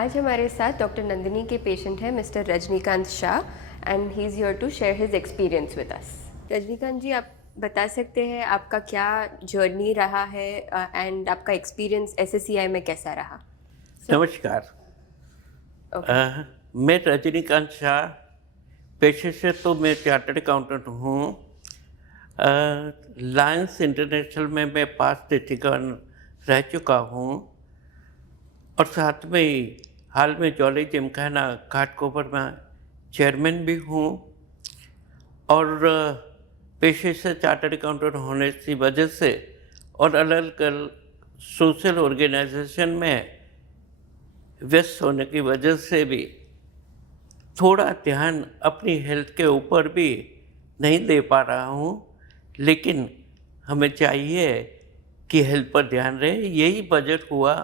आज हमारे साथ डॉक्टर नंदिनी के पेशेंट हैं mister Rajnikant Shah and he is here to share his experience with us. Rajnikant ji, आप बता सकते हैं आपका क्या जर्नी रहा है एंड आपका एक्सपीरियंस एसएससीआई में कैसा रहा? नमस्कार। मैं रजनीकांत शाह, पेशे से तो मैं चार्टर्ड अकाउंटेंट हूँ। लायंस इंटरनेशनल में मैं 5 दशक रह चुका हूँ और साथ में ही हाल में जॉली जिमखाना घाटकोपर में चेयरमैन भी हूँ। और पेशे से चार्टर्ड अकाउंटेंट होने की वजह से और अलग अलग सोशल ऑर्गेनाइजेशन में व्यस्त होने की वजह से भी थोड़ा ध्यान अपनी हेल्थ के ऊपर भी नहीं दे पा रहा हूँ, लेकिन हमें चाहिए कि हेल्थ पर ध्यान रहे। यही वजह हुआ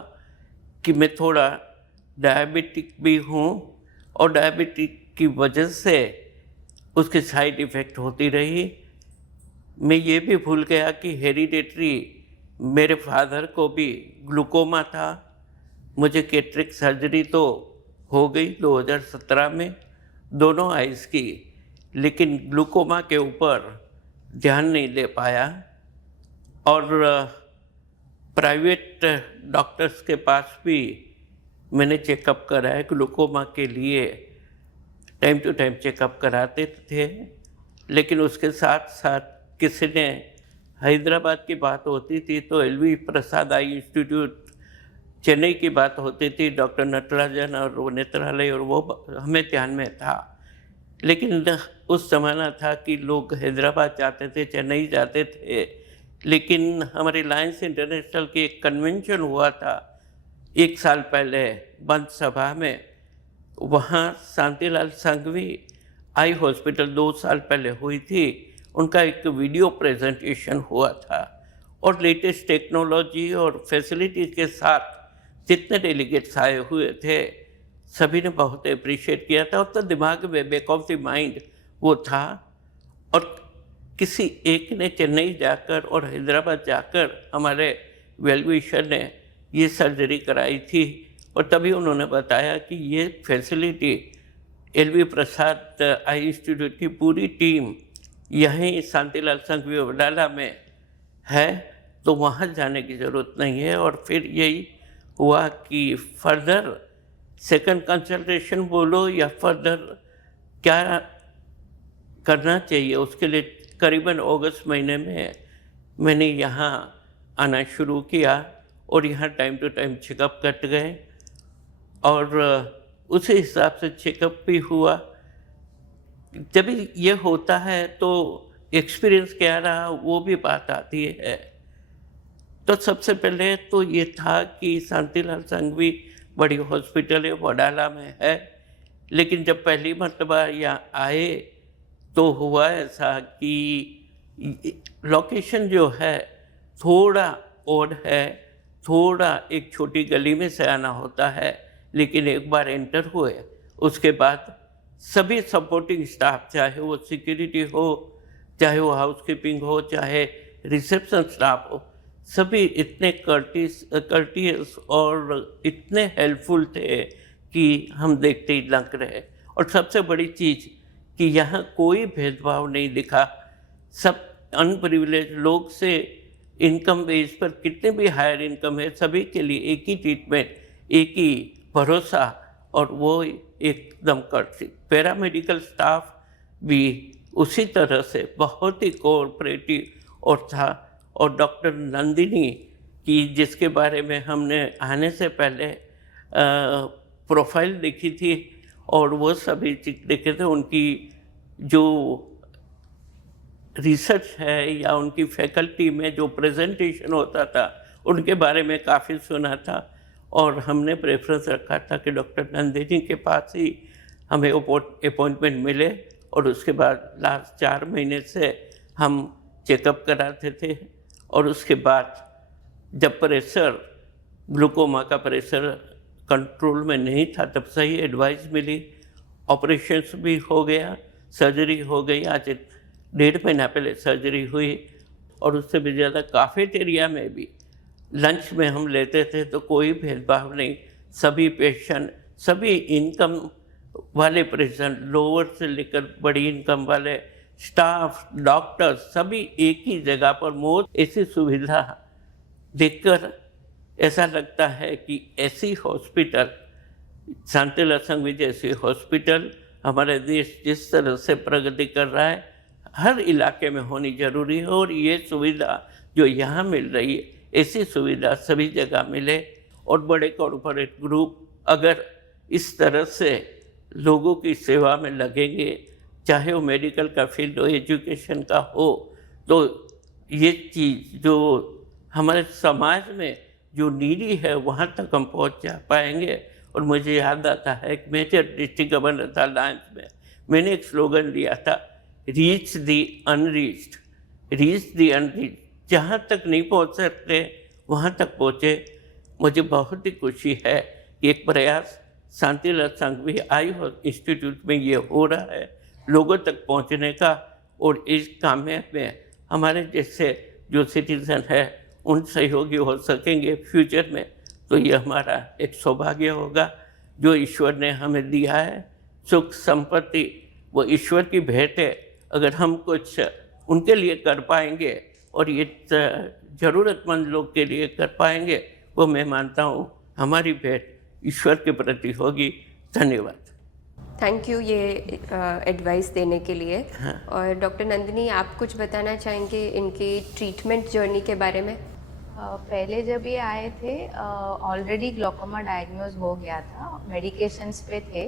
कि मैं थोड़ा डायबिटिक भी हूँ और डायबिटिक की वजह से उसके साइड इफ़ेक्ट होती रही। मैं ये भी भूल गया कि हेरिडेटरी मेरे फादर को भी ग्लूकोमा था। मुझे कैटरेक्ट सर्जरी तो हो गई 2017 में दोनों आइज़ की, लेकिन ग्लूकोमा के ऊपर ध्यान नहीं दे पाया और प्राइवेट डॉक्टर्स के पास भी मैंने चेकअप कराया। ग्लूकोमा के लिए टाइम टू टाइम चेकअप कराते थे, लेकिन उसके साथ साथ किसी ने हैदराबाद की बात होती थी तो एलवी प्रसाद आई इंस्टीट्यूट, चेन्नई की बात होती थी डॉक्टर नटराजन और वो नेत्रालय, और वो हमें ध्यान में था। लेकिन उस ज़माना था कि लोग हैदराबाद जाते थे, चेन्नई जाते थे, लेकिन हमारे लायंस इंटरनेशनल की एक कन्वेंशन हुआ था 1 साल पहले बंद सभा में। वहाँ शांतिलाल संघवी आई हॉस्पिटल 2 साल पहले हुई थी, उनका एक वीडियो प्रेजेंटेशन हुआ था और लेटेस्ट टेक्नोलॉजी और फैसिलिटी के साथ जितने डेलीगेट्स आए हुए थे सभी ने बहुत अप्रिशिएट किया था। और तो दिमाग में बैक ऑफ द माइंड वो था, और किसी एक ने चेन्नई जाकर और हैदराबाद जाकर हमारे वेलविशर ने ये सर्जरी कराई थी और तभी उन्होंने बताया कि ये फैसिलिटी एलवी प्रसाद आई इंस्टीट्यूट की पूरी टीम यहीं शांतिलाल संघवी वडाला में है, तो वहाँ जाने की ज़रूरत नहीं है। और फिर यही हुआ कि फर्दर सेकंड कंसल्टेशन बोलो या फर्दर क्या करना चाहिए, उसके लिए करीबन अगस्त महीने में मैंने यहाँ आना शुरू किया और यहाँ टाइम टू टाइम चेकअप करते गए और उसी हिसाब से चेकअप भी हुआ। जब ये होता है तो एक्सपीरियंस क्या रहा वो भी बात आती है। तो सबसे पहले तो ये था कि शांतिलाल संघवी बड़ी हॉस्पिटल है, वडाला में है, लेकिन जब पहली मर्तबा यहाँ आए तो हुआ ऐसा कि लोकेशन जो है थोड़ा ओड है, थोड़ा एक छोटी गली में से आना होता है, लेकिन एक बार एंटर हुए उसके बाद सभी सपोर्टिंग स्टाफ, चाहे वो सिक्योरिटी हो, चाहे वो हाउसकीपिंग हो, चाहे रिसेप्शन स्टाफ हो, सभी इतने कर्टियस और इतने हेल्पफुल थे कि हम देखते ही लग रहे। और सबसे बड़ी चीज़ कि यहाँ कोई भेदभाव नहीं दिखा। सब अनप्रिविलेज लोग से इनकम बेस पर कितने भी हायर इनकम है सभी के लिए एक ही ट्रीटमेंट, एक ही भरोसा, और वो एकदम कर्टी। पैरामेडिकल स्टाफ भी उसी तरह से बहुत ही कोऑपरेटिव और था। और डॉक्टर नंदिनी की, जिसके बारे में हमने आने से पहले प्रोफाइल देखी थी और वो सभी चीज़ देखे थे, उनकी जो रिसर्च है या उनकी फैकल्टी में जो प्रेजेंटेशन होता था उनके बारे में काफ़ी सुना था और हमने प्रेफरेंस रखा था कि डॉक्टर नंदिनी के पास ही हमें अपॉइंटमेंट मिले। और उसके बाद लास्ट 4 महीने से हम चेकअप कराते थे और उसके बाद जब प्रेशर, ग्लूकोमा का प्रेशर कंट्रोल में नहीं था, तब सही एडवाइस मिली, ऑपरेशंस भी हो गया, सर्जरी हो गई। आज 1.5 महीना पहले सर्जरी हुई और उससे भी ज़्यादा काफेटेरिया में भी लंच में हम लेते थे तो कोई भेदभाव नहीं, सभी पेशेंट सभी इनकम वाले पेशेंट, लोअर से लेकर बड़ी इनकम वाले, स्टाफ, डॉक्टर, सभी एक ही जगह पर मौत। ऐसी सुविधा देखकर ऐसा लगता है कि ऐसी हॉस्पिटल, शांतिलाल संघवी जैसी हॉस्पिटल हमारे देश जिस तरह से प्रगति कर रहा है, हर इलाके में होनी जरूरी है। और ये सुविधा जो यहाँ मिल रही है, ऐसी सुविधा सभी जगह मिले। और बड़े कॉरपोरेट ग्रुप अगर इस तरह से लोगों की सेवा में लगेंगे, चाहे वो मेडिकल का फील्ड हो, एजुकेशन का हो, तो ये चीज़ जो हमारे समाज में जो नीडी है वहाँ तक हम पहुँच जा पाएंगे। और मुझे याद आता है कि मेजर डिस्ट्रिक्ट गवर्नर था अलायंस में, मैंने एक स्लोगन दिया था, रीच दी अनरीच्ड, रीच दी अनरीच्ड। जहाँ तक नहीं पहुँच सकते वहाँ तक पहुँचे। मुझे बहुत ही खुशी है कि एक प्रयास शांतिलाल संघवी आई इंस्टीट्यूट में ये हो रहा है लोगों तक पहुँचने का। और इस काम में हमारे जैसे जो सिटीजन है उन सहयोगी हो सकेंगे फ्यूचर में, तो ये हमारा एक सौभाग्य होगा जो ईश्वर ने हमें दिया है। सुख संपत्ति वो ईश्वर की भेंट है। अगर हम कुछ उनके लिए कर पाएंगे और ये ज़रूरतमंद लोग के लिए कर पाएंगे, वो मैं मानता हूँ हमारी भेंट ईश्वर के प्रति होगी। धन्यवाद। थैंक यू ये एडवाइस देने के लिए। हाँ। और डॉक्टर नंदिनी, आप कुछ बताना चाहेंगे इनकी ट्रीटमेंट जर्नी के बारे में? पहले जब ये आए थे ऑलरेडी ग्लोकोमा डायग्नोज हो गया था, मेडिकेशंस पे थे,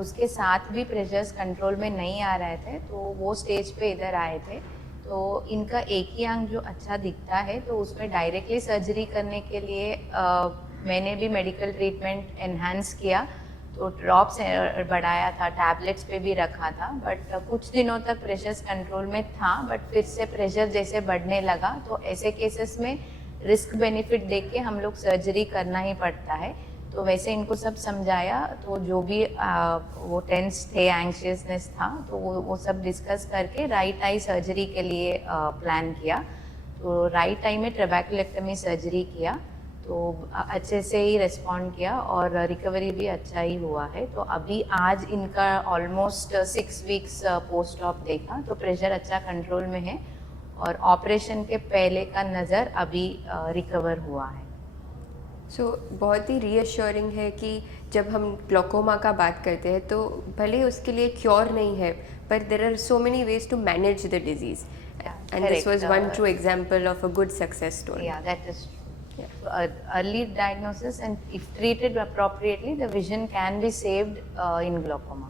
उसके साथ भी प्रेशर्स कंट्रोल में नहीं आ रहे थे, तो वो स्टेज पे इधर आए थे। तो इनका एक ही आंख जो अच्छा दिखता है, तो उसमें डायरेक्टली सर्जरी करने के लिए मैंने भी मेडिकल ट्रीटमेंट एनहांस किया, तो ड्रॉप्स बढ़ाया था, टैबलेट्स पे भी रखा था। बट कुछ दिनों तक प्रेशर्स कंट्रोल में था, बट फिर से प्रेशर जैसे बढ़ने लगा, तो ऐसे केसेस में रिस्क बेनिफिट देख के हम लोग सर्जरी करना ही पड़ता है। तो वैसे इनको सब समझाया, तो जो भी वो टेंस थे, एंग्शियसनेस था, तो वो सब डिस्कस करके राइट आई सर्जरी के लिए प्लान किया। तो राइट आई में ट्रेबेकुलेक्टमी सर्जरी किया, तो अच्छे से ही रिस्पॉन्ड किया और रिकवरी भी अच्छा ही हुआ है। तो अभी आज इनका ऑलमोस्ट 6 वीक्स पोस्ट ऑप देखा, तो प्रेशर अच्छा कंट्रोल में है और ऑपरेशन के पहले का नज़र अभी रिकवर हुआ है। बहुत ही रीअश्योरिंग है कि जब हम ग्लोकोमा का बात करते हैं तो भले उसके लिए क्योर नहीं है, पर there are so many ways to manage the disease, and this was one true example of a good success story. Yeah, that is true. Early diagnosis and if treated appropriately, the vision can be saved in glaucoma.